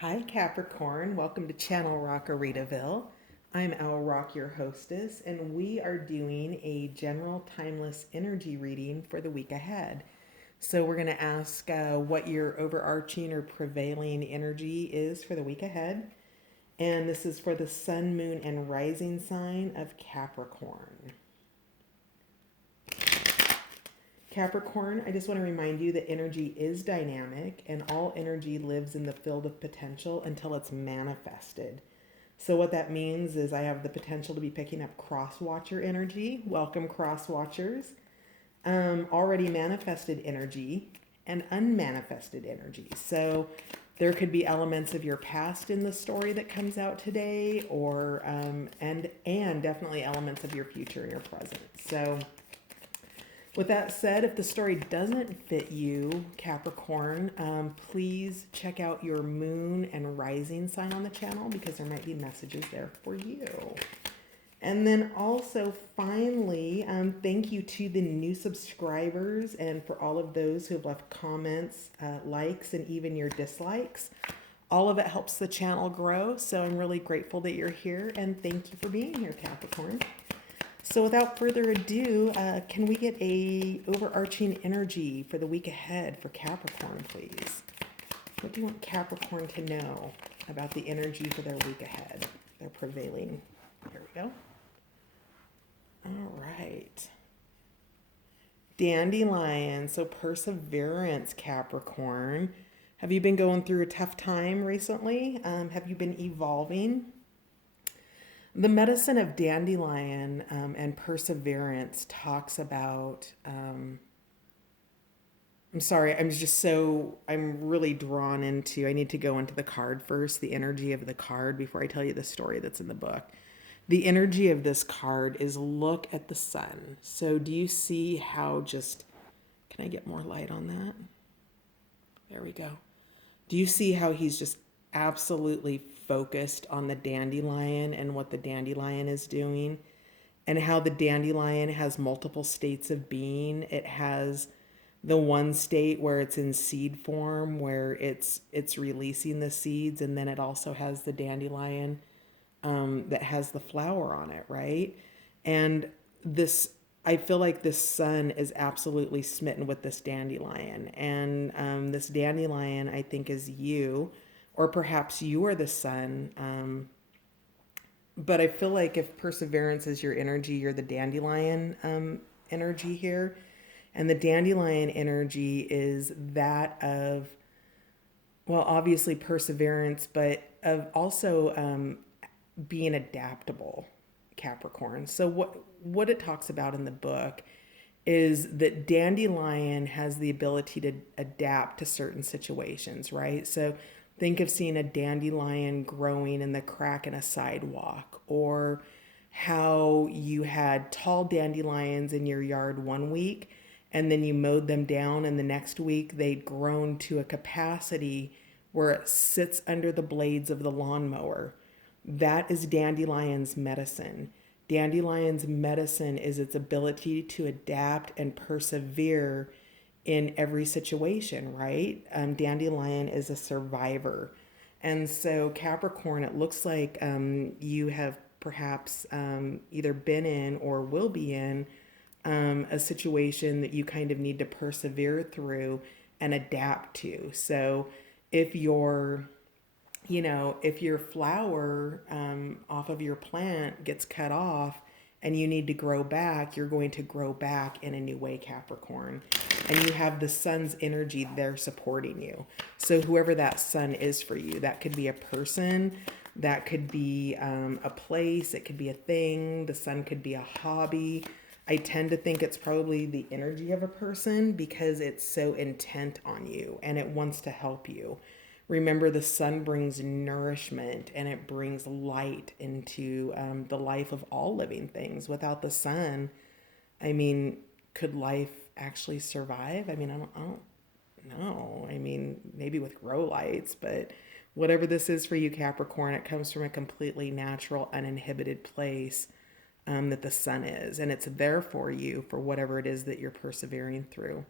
Hi Capricorn, welcome to Channel Rockaritaville. I'm Owl Rock, your hostess, and we are doing a general timeless energy reading for the week ahead. So we're going to ask what your overarching or prevailing energy is for the week ahead. And this is for the sun, moon, and rising sign of Capricorn. Capricorn, I just want to remind you that energy is dynamic and all energy lives in the field of potential until it's manifested. So, what that means is I have the potential to be picking up cross watcher energy. Welcome, cross watchers. Already manifested energy and unmanifested energy. So, there could be elements of your past in the story that comes out today, or and definitely elements of your future and your present. So, with that said, if the story doesn't fit you, Capricorn, please check out your moon and rising sign on the channel because there might be messages there for you. And then also, finally, thank you to the new subscribers and for all of those who have left comments, likes, and even your dislikes. All of it helps the channel grow, so I'm really grateful that you're here, and thank you for being here, Capricorn. So without further ado, can we get a overarching energy for the week ahead for Capricorn, please? What do you want Capricorn to know about the energy for their week ahead? Their prevailing. Here we go. All right. Dandelion. So perseverance, Capricorn. Have you been going through a tough time recently? Have you been evolving? The medicine of dandelion and perseverance talks about. I'm sorry, I'm really drawn into. I need to go into the card first, the energy of the card, before I tell you the story that's in the book. The energy of this card is look at the sun. So, do you see how just. Can I get more light on that? There we go. Do you see how he's just absolutely focused on the dandelion and what the dandelion is doing, and how the dandelion has multiple states of being? It has the one state where it's in seed form, where it's releasing the seeds, and then it also has the dandelion that has the flower on it, right? And this, I feel like this sun is absolutely smitten with this dandelion. And this dandelion, I think, is you, or perhaps you are the sun. But I feel like if perseverance is your energy, you're the dandelion energy here. And the dandelion energy is that of, well, obviously perseverance, but of also being adaptable, Capricorn. So what it talks about in the book is that dandelion has the ability to adapt to certain situations, right? So think of seeing a dandelion growing in the crack in a sidewalk, or how you had tall dandelions in your yard one week and then you mowed them down, and the next week they'd grown to a capacity where it sits under the blades of the lawnmower. That is dandelion's medicine. Dandelion's medicine is its ability to adapt and persevere in every situation, right? Dandelion is a survivor. And so, Capricorn, it looks like you have perhaps either been in or will be in a situation that you kind of need to persevere through and adapt to. So, if you're if your flower off of your plant gets cut off and you need to grow back, you're going to grow back in a new way, Capricorn. And you have the sun's energy there supporting you. So whoever that sun is for you, that could be a person, that could be a place, it could be a thing, the sun could be a hobby. I tend to think it's probably the energy of a person because it's so intent on you and it wants to help you. Remember, the sun brings nourishment and it brings light into the life of all living things. Without the sun, I mean, could life actually survive? I mean, I don't know. I mean, maybe with grow lights, but whatever this is for you, Capricorn, it comes from a completely natural, uninhibited place that the sun is. And it's there for you for whatever it is that you're persevering through.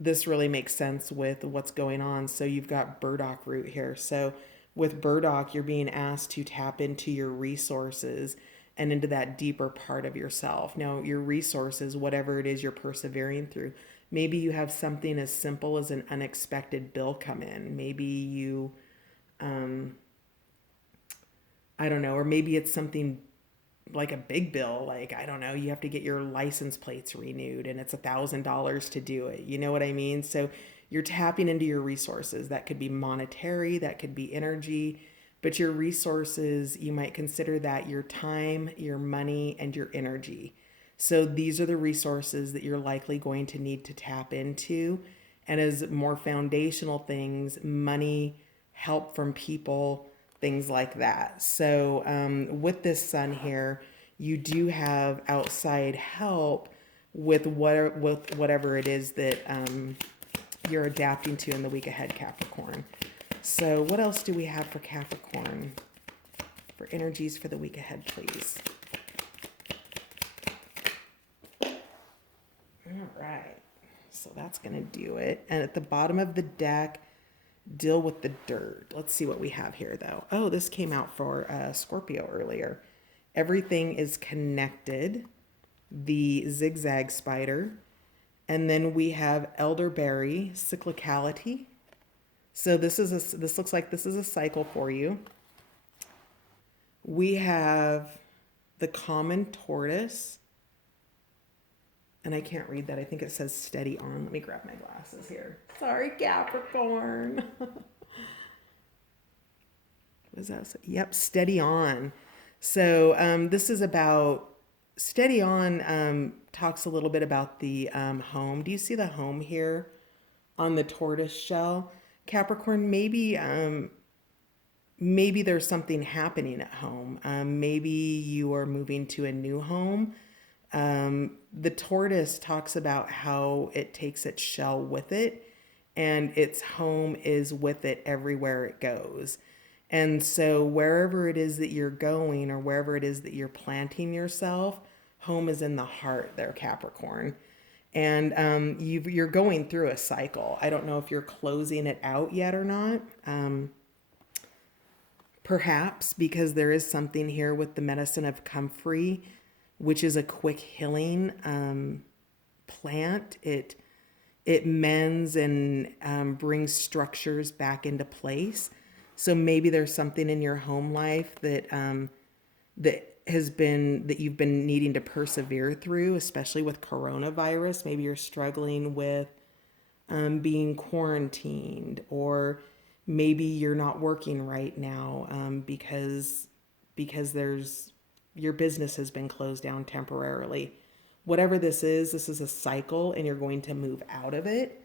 this really makes sense with what's going on. So you've got burdock root here. So with burdock, you're being asked to tap into your resources and into that deeper part of yourself. Now, your resources, whatever it is you're persevering through, maybe you have something as simple as an unexpected bill come in. Maybe you, I don't know, or maybe it's something like a big bill, like, I don't know, you have to get your license plates renewed and it's $1,000 to do it. You know what I mean? So you're tapping into your resources. That could be monetary, that could be energy, but your resources, you might consider that your time, your money, and your energy. So these are the resources that you're likely going to need to tap into. And as more foundational things, money, help from people, things like that. So with this sun here, you do have outside help with whatever it is that you're adapting to in the week ahead, Capricorn. So what else do we have for Capricorn? For energies for the week ahead, please. All right. So that's going to do it. And at the bottom of the deck, deal with the dirt. Let's see what we have here, though. Oh, this came out for Scorpio earlier. Everything is connected. The zigzag spider. And then we have elderberry, cyclicality. So this looks like this is a cycle for you. We have the common tortoise. And I can't read that. I think it says steady on. Let me grab my glasses here. Sorry, Capricorn. What does that say? Yep, steady on. So this is about steady on. Talks a little bit about the home. Do you see the home here on the tortoise shell? Capricorn, maybe there's something happening at home. Maybe you are moving to a new home. The tortoise talks about how it takes its shell with it and its home is with it everywhere it goes. And so wherever it is that you're going or wherever it is that you're planting yourself, home is in the heart there, Capricorn. And you're going through a cycle. I don't know if you're closing it out yet or not. Perhaps because there is something here with the medicine of comfrey, which is a quick healing plant. It mends and brings structures back into place. So maybe there's something in your home life that that you've been needing to persevere through, especially with coronavirus. Maybe you're struggling with being quarantined, or maybe you're not working right now because there's your business has been closed down temporarily. Whatever this is a cycle and you're going to move out of it.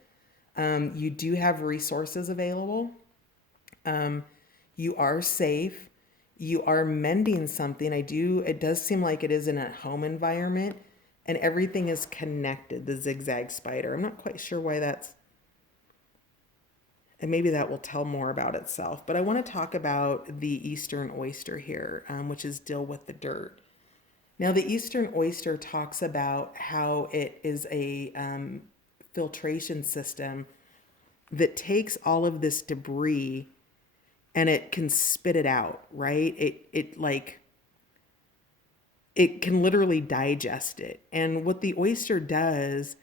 You do have resources available. You are safe. You are mending something. It does seem like it is in a home environment and everything is connected. The zigzag spider. I'm not quite sure why that's, and maybe that will tell more about itself. But I want to talk about the Eastern Oyster here, which is deal with the dirt. Now, the Eastern Oyster talks about how it is a filtration system that takes all of this debris and it can spit it out, right? It can literally digest it. And what the oyster does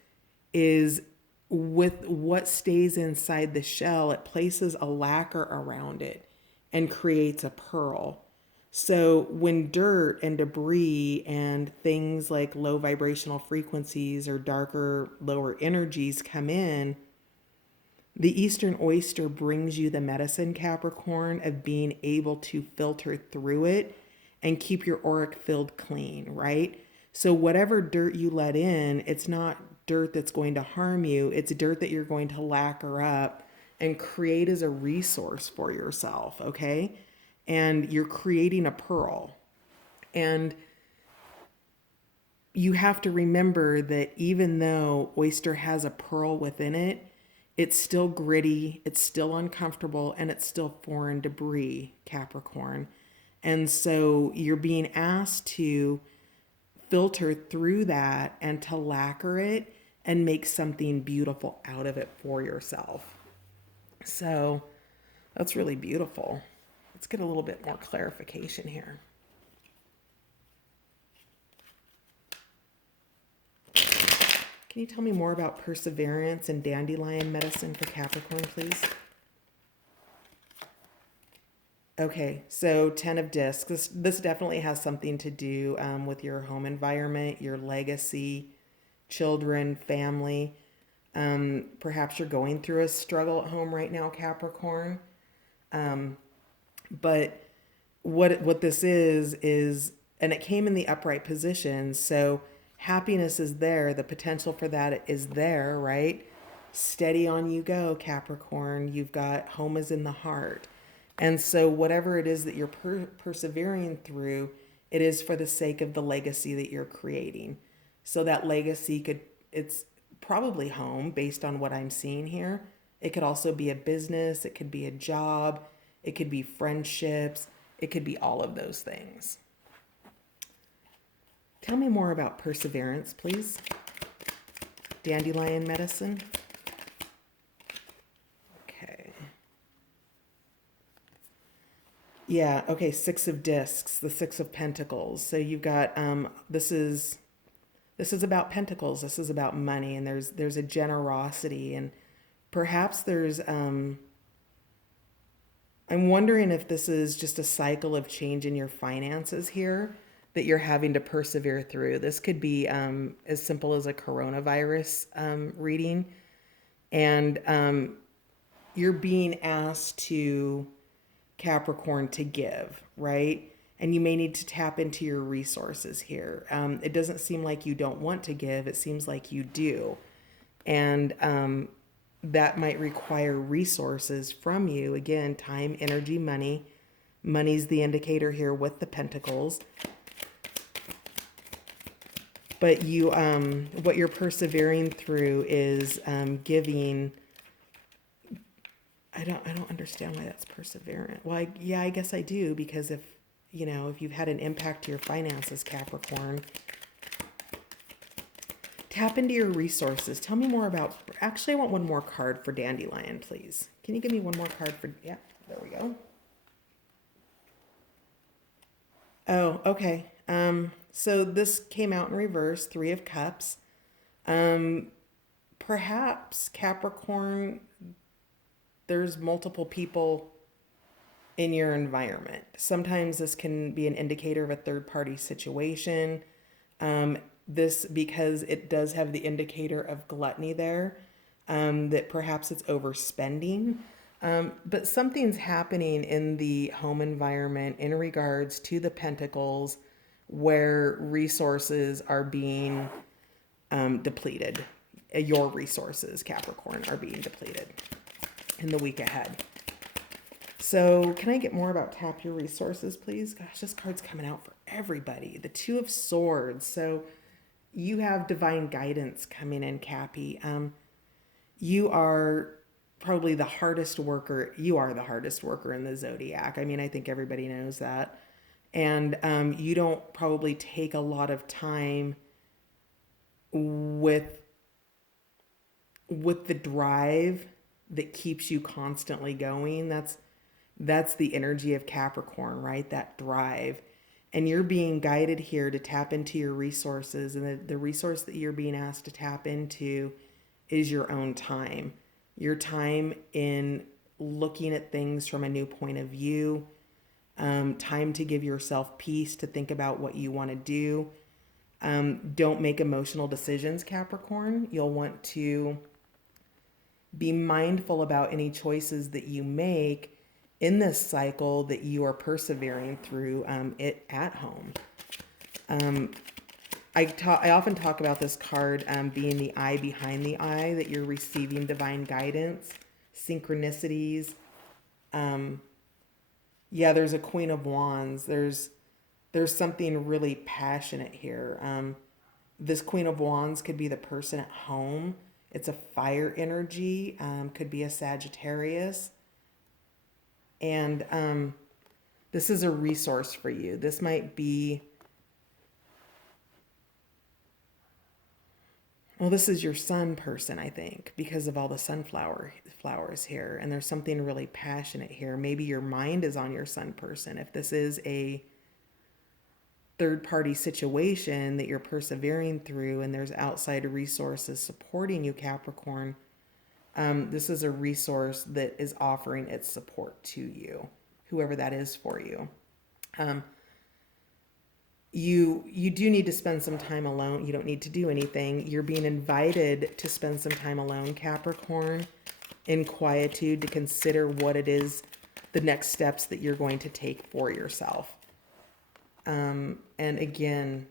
is, with what stays inside the shell, it places a lacquer around it and creates a pearl. So when dirt and debris and things like low vibrational frequencies or darker, lower energies come in, the Eastern Oyster brings you the medicine, Capricorn, of being able to filter through it and keep your auric field clean, right? So whatever dirt you let in, it's not dirt that's going to harm you. It's dirt that you're going to lacquer up and create as a resource for yourself, okay? And you're creating a pearl. And you have to remember that even though oyster has a pearl within it, it's still gritty, it's still uncomfortable, and it's still foreign debris, Capricorn. And so you're being asked to filter through that and to lacquer it and make something beautiful out of it for yourself. So that's really beautiful. Let's get a little bit more clarification here. Can you tell me more about perseverance and dandelion medicine for Capricorn, please? Okay, so 10 of discs. This definitely has something to do with your home environment, your legacy, children, family. Perhaps you're going through a struggle at home right now, Capricorn. But what this is, and it came in the upright position, so happiness is there. The potential for that is there, right? Steady on you go, Capricorn. You've got home is in the heart. And so whatever it is that you're persevering through, it is for the sake of the legacy that you're creating. So that legacy it's probably home based on what I'm seeing here. It could also be a business. It could be a job. It could be friendships. It could be all of those things. Tell me more about perseverance, please. Dandelion medicine. Okay. Yeah, okay, 6 of discs, the 6 of pentacles. So you've got this is about pentacles. This is about money, and there's a generosity, and perhaps there's I'm wondering if this is just a cycle of change in your finances here that you're having to persevere through. This could be as simple as a coronavirus reading, and you're being asked to, Capricorn, to give, right? And you may need to tap into your resources here. It doesn't seem like you don't want to give. It seems like you do. And that might require resources from you. Again, time, energy, money. Money's the indicator here with the pentacles. But you, what you're persevering through is giving. I don't understand why that's perseverant. Well, I guess I do, because if you've had an impact to your finances, Capricorn, tap into your resources. Tell me more about. Actually, I want one more card for dandelion, please. Can you give me one more card for? Yeah, there we go. Oh, okay. So this came out in reverse, 3 of Cups. Perhaps, Capricorn, there's multiple people in your environment. Sometimes this can be an indicator of a third-party situation. This, because it does have the indicator of gluttony there, that perhaps it's overspending. But something's happening in the home environment in regards to the pentacles, where resources are being depleted. Your resources, Capricorn, are being depleted in the week ahead. So can I get more about tap your resources, please? Gosh, this card's coming out for everybody. The 2 of Swords. So you have divine guidance coming in, Cappy. You are probably the hardest worker. You are the hardest worker in the zodiac. I mean, I think everybody knows that. And you don't probably take a lot of time with the drive that keeps you constantly going. That's the energy of Capricorn, right? That drive. And you're being guided here to tap into your resources. And the resource that you're being asked to tap into is your own time. Your time in looking at things from a new point of view. Time to give yourself peace, to think about what you want to do. Don't make emotional decisions, Capricorn. You'll want to be mindful about any choices that you make in this cycle that you are persevering through it at home. I often talk about this card being the eye behind the eye, that you're receiving divine guidance, synchronicities. Yeah, there's a Queen of Wands. There's something really passionate here. This Queen of Wands could be the person at home. It's a fire energy, could be a Sagittarius. And this is a resource for you. This might be, Well, this is your sun person, I think, because of all the flowers here. And there's something really passionate here. Maybe your mind is on your sun person. If this is a third party situation that you're persevering through and there's outside resources supporting you, Capricorn, this is a resource that is offering its support to you, whoever that is for you. Um, you do need to spend some time alone. You don't need to do anything. You're being invited to spend some time alone, Capricorn, in quietude, to consider what it is, the next steps that you're going to take for yourself. And again,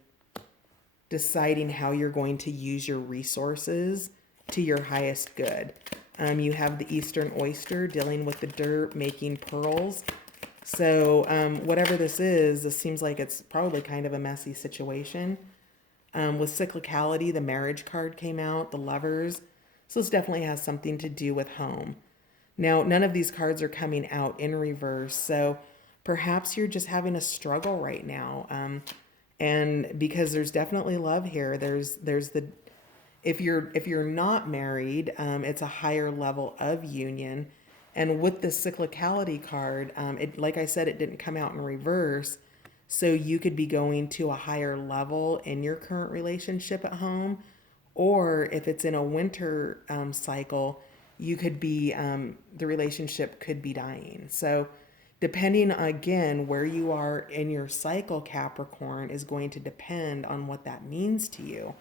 deciding how you're going to use your resources to your highest good. You have the Eastern Oyster dealing with the dirt, making pearls. So whatever this seems like it's probably kind of a messy situation. With cyclicality, the marriage card came out, the lovers. So this definitely has something to do with home. Now, none of these cards are coming out in reverse. So perhaps you're just having a struggle right now. And because there's definitely love here, there's the, if you're not married, it's a higher level of union. And with the cyclicality card, like I said, it didn't come out in reverse. So you could be going to a higher level in your current relationship at home. Or if it's in a winter cycle, you could be, the relationship could be dying. So depending, again, where you are in your cycle, Capricorn, is going to depend on what that means to you.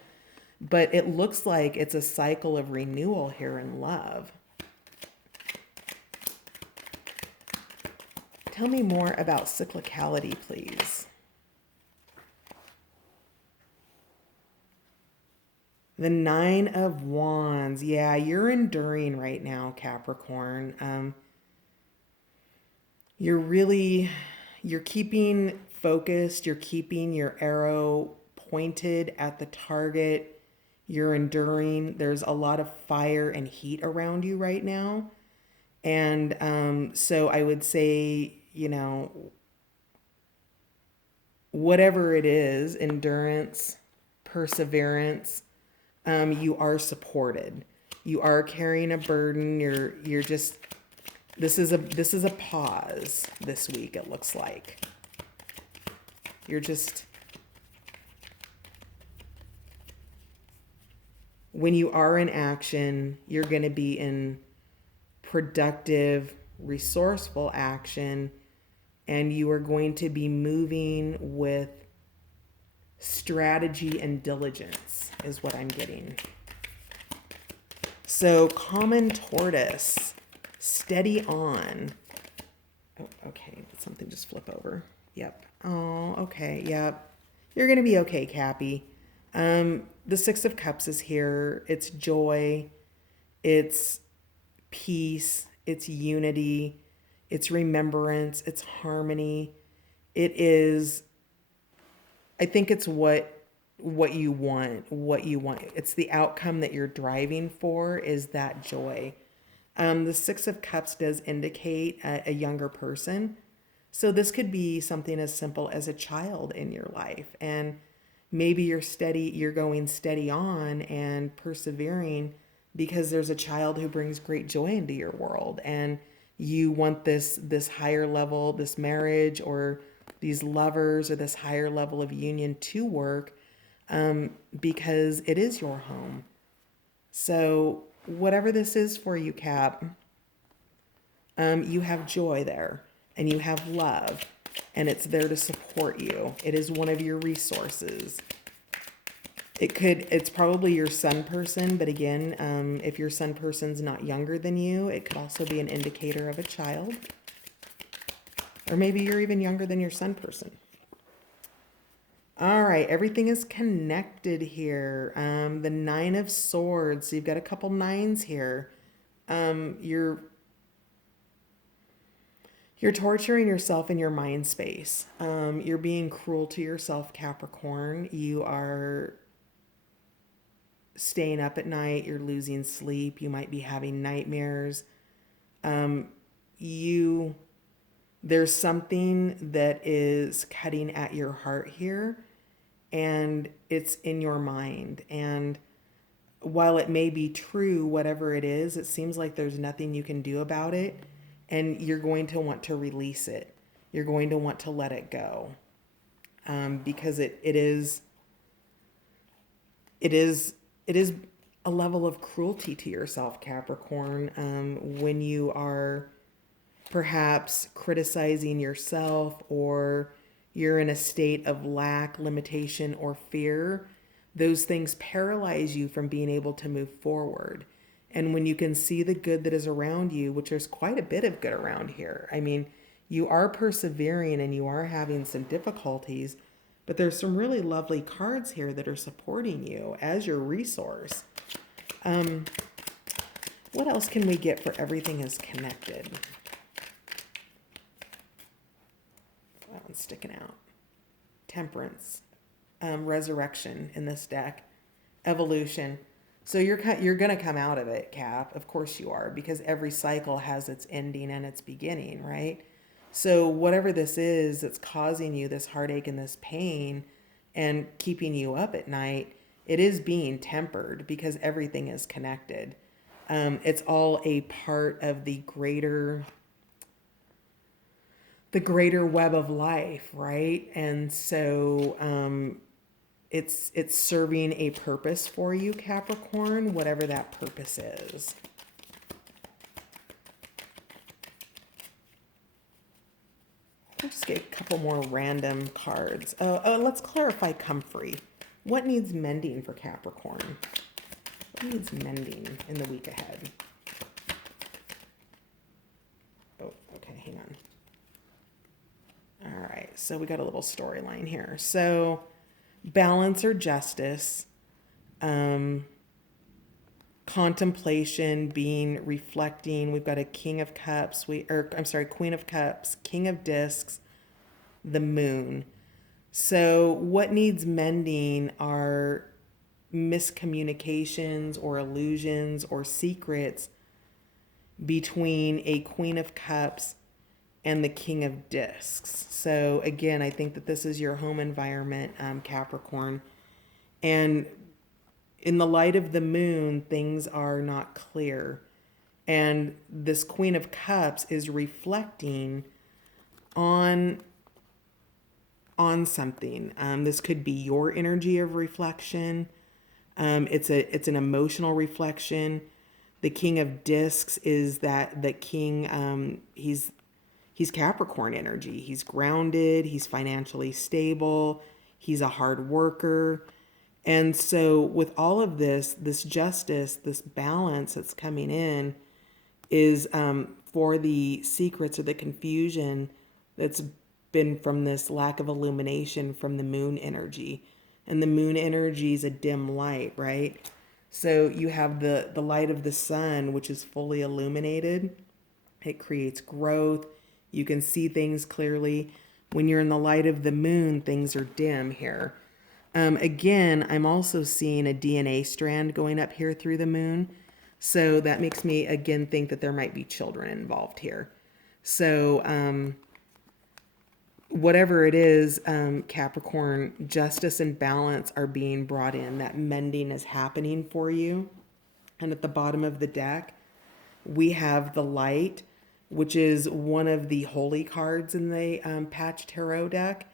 But it looks like it's a cycle of renewal here in love. Tell me more about cyclicality, please. The Nine of Wands. Yeah, you're enduring right now, Capricorn. You're keeping focused. You're keeping your arrow pointed at the target. You're enduring. There's a lot of fire and heat around you right now. And so I would say, whatever it is, endurance, perseverance, you are supported. You are carrying a burden. You're just, this is a pause this week, it looks like. You're just, when you are in action, you're going to be in productive, resourceful action, and you are going to be moving with strategy and diligence is what I'm getting. So common tortoise, steady on. Oh, okay, did something just flip over? Yep. Oh, okay, yep. You're going to be okay, Cappy. The Six of Cups is here. It's joy. It's peace. It's unity. It's remembrance. It's harmony. It is, I think it's what you want. It's the outcome that you're driving for, is that joy. The Six of Cups does indicate a younger person. So this could be something as simple as a child in your life. And maybe you're going steady on and persevering because there's a child who brings great joy into your world. And you want this higher level, this marriage or these lovers or this higher level of union to work, because it is your home. So whatever this is for you, Cap, you have joy there and you have love and it's there to support you. It is one of your resources. It's probably your sun person, but again, if your sun person's not younger than you, it could also be an indicator of a child. Or maybe you're even younger than your sun person. All right, everything is connected here. The Nine of Swords. So you've got a couple nines here. You're torturing yourself in your mind space. You're being cruel to yourself, Capricorn. You are staying up at night. You're losing sleep. You might be having nightmares. There's something that is cutting at your heart here, and it's in your mind. And while it may be true, whatever it is, it seems like there's nothing you can do about it. And you're going to want to release it. You're going to want to let it go. Because it is a level of cruelty to yourself, Capricorn, when you are perhaps criticizing yourself, or you're in a state of lack, limitation, or fear. Those things paralyze you from being able to move forward. And when you can see the good that is around you, which there's quite a bit of good around here. I mean, you are persevering and you are having some difficulties, but there's some really lovely cards here that are supporting you as your resource. What else can we get for everything is connected? That one's sticking out. Temperance, resurrection in this deck, evolution. So you're going to come out of it, Cap. Of course you are, because every cycle has its ending and its beginning, right? So whatever this is that's causing you this heartache and this pain and keeping you up at night, it is being tempered because everything is connected. It's all a part of the greater web of life, right? And so it's serving a purpose for you, Capricorn, whatever that purpose is. I'll just get a couple more random cards. Let's clarify comfrey. What needs mending for Capricorn? What needs mending in the week ahead? Oh, okay, hang on. All right, so we got a little storyline here. So balance or justice, contemplation, being reflecting. We've got a King of Cups, Queen of Cups, King of Discs, the Moon. So what needs mending are miscommunications or illusions or secrets between a Queen of Cups and the King of Discs. So again, I think that this is your home environment, Capricorn. And in the light of the moon, things are not clear. And this Queen of Cups is reflecting on something. This could be your energy of reflection. It's an emotional reflection. The King of Discs is the king. He's Capricorn energy. He's grounded. He's financially stable. He's a hard worker. And so with all of this justice, this balance that's coming in is for the secrets or the confusion that's been from this lack of illumination from the moon energy. And the moon energy is a dim light, right? So you have the light of the sun, which is fully illuminated. It creates growth. You can see things clearly. When you're in the light of the moon, things are dim here. Again, I'm also seeing a DNA strand going up here through the moon. So that makes me, again, think that there might be children involved here. So whatever it is, Capricorn, justice and balance are being brought in. That mending is happening for you. And at the bottom of the deck, we have the light, which is one of the holy cards in the Patch Tarot deck.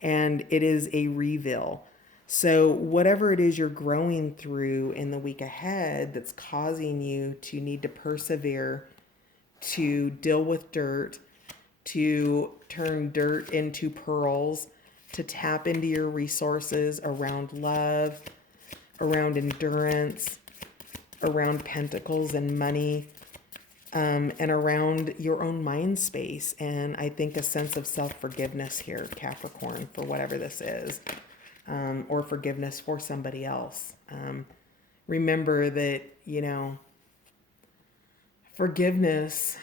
And it is a reveal. So whatever it is you're growing through in the week ahead that's causing you to need to persevere, to deal with dirt, to turn dirt into pearls, to tap into your resources around love, around endurance, around pentacles and money, and around your own mind space. And I think a sense of self-forgiveness here, Capricorn, for whatever this is, or forgiveness for somebody else. Remember that, forgiveness,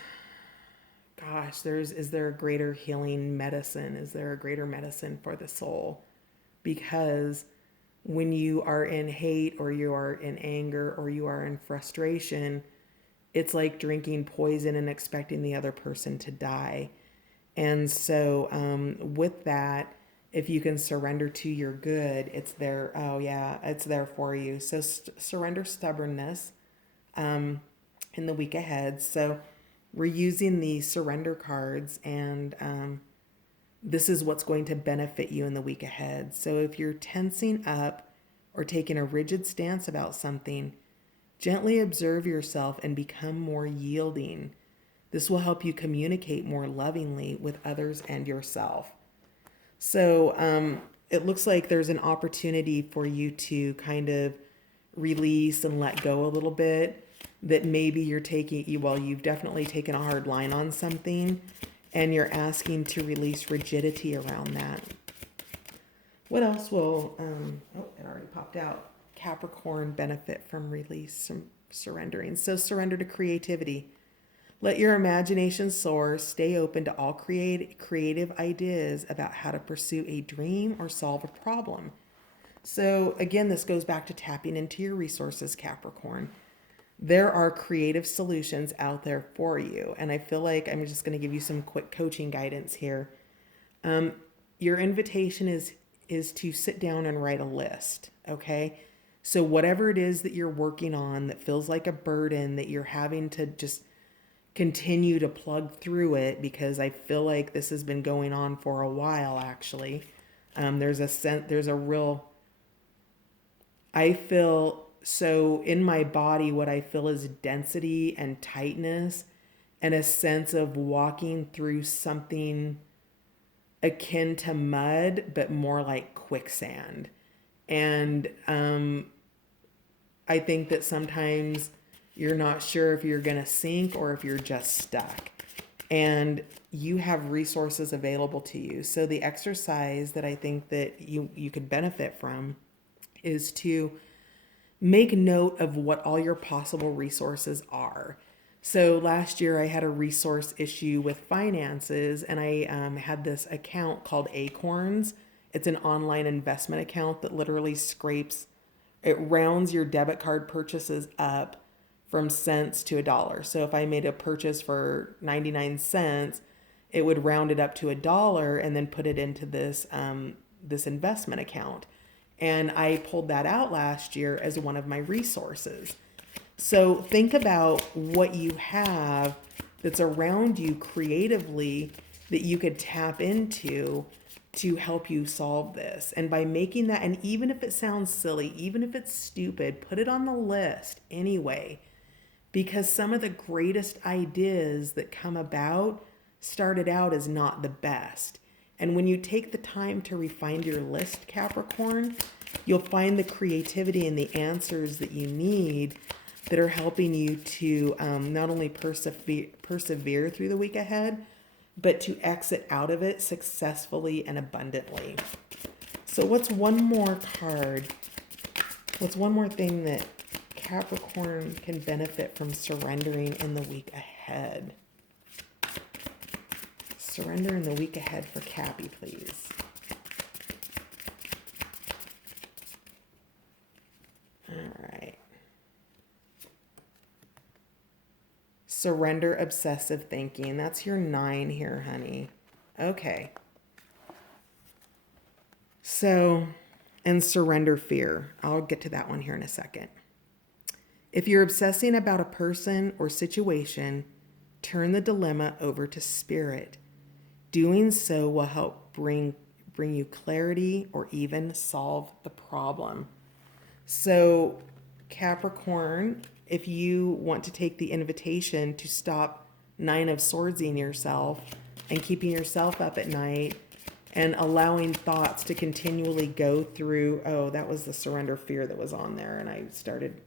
gosh, is there a greater healing medicine? Is there a greater medicine for the soul? Because when you are in hate, or you are in anger, or you are in frustration, it's like drinking poison and expecting the other person to die. And so with that, if you can surrender to your good, it's there. Oh yeah, it's there for you. So surrender stubbornness in the week ahead. So we're using the surrender cards, and this is what's going to benefit you in the week ahead. So if you're tensing up or taking a rigid stance about something, gently observe yourself and become more yielding. This will help you communicate more lovingly with others and yourself. So it looks like there's an opportunity for you to kind of release and let go a little bit. That maybe you're taking, well, you've definitely taken a hard line on something, and you're asking to release rigidity around that. What else will, oh, it already popped out. Capricorn benefit from release, from surrendering. So surrender to creativity. Let your imagination soar. Stay open to all creative ideas about how to pursue a dream or solve a problem. So again, this goes back to tapping into your resources, Capricorn. There are creative solutions out there for you. And I feel like I'm just going to give you some quick coaching guidance here. Your invitation is to sit down and write a list, okay? So whatever it is that you're working on that feels like a burden, that you're having to just continue to plug through it, because I feel like this has been going on for a while, actually. There's a real, I feel, so in my body, what I feel is density and tightness and a sense of walking through something akin to mud, but more like quicksand. And I think that sometimes you're not sure if you're going to sink or if you're just stuck. And you have resources available to you. So the exercise that I think that you could benefit from is to make note of what all your possible resources are. So last year I had a resource issue with finances, and I had this account called Acorns. It's an online investment account that literally it rounds your debit card purchases up from cents to a dollar. So if I made a purchase for 99 cents, it would round it up to a dollar and then put it into this investment account. And I pulled that out last year as one of my resources. So think about what you have that's around you creatively that you could tap into to help you solve this. And by making that, and even if it sounds silly, even if it's stupid, put it on the list anyway, because some of the greatest ideas that come about started out as not the best. And when you take the time to refine your list, Capricorn, you'll find the creativity and the answers that you need that are helping you to not only persevere through the week ahead, but to exit out of it successfully and abundantly. So what's one more card? What's one more thing that Capricorn can benefit from surrendering in the week ahead? Surrender in the week ahead for Cappy, please. All right. Surrender obsessive thinking. That's your 9 here, honey. Okay. So, and surrender fear. I'll get to that one here in a second. If you're obsessing about a person or situation, turn the dilemma over to spirit. Doing so will help bring you clarity or even solve the problem. So, Capricorn, if you want to take the invitation to stop 9 of Swordsing yourself and keeping yourself up at night and allowing thoughts to continually go through, oh, that was the surrender fear that was on there, and I started,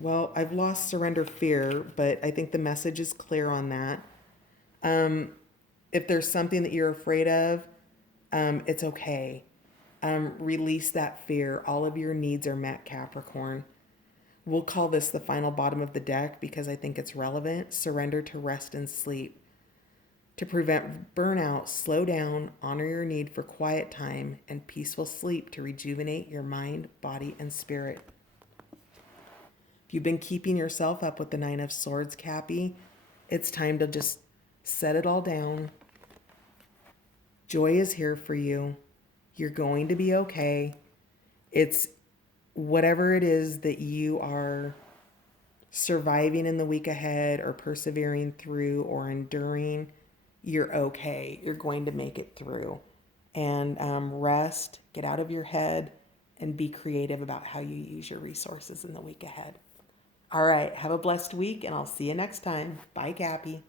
well, I've lost surrender fear, but I think the message is clear on that. If there's something that you're afraid of, it's okay. Release that fear. All of your needs are met, Capricorn. We'll call this the final bottom of the deck because I think it's relevant. Surrender to rest and sleep. To prevent burnout, slow down, honor your need for quiet time and peaceful sleep to rejuvenate your mind, body, and spirit. If you've been keeping yourself up with the 9 of Swords, Cappy, it's time to just set it all down, Joy is here for you. You're going to be okay. It's whatever it is that you are surviving in the week ahead or persevering through or enduring, you're okay. You're going to make it through. And rest, get out of your head, and be creative about how you use your resources in the week ahead. All right. Have a blessed week, and I'll see you next time. Bye, Cappy.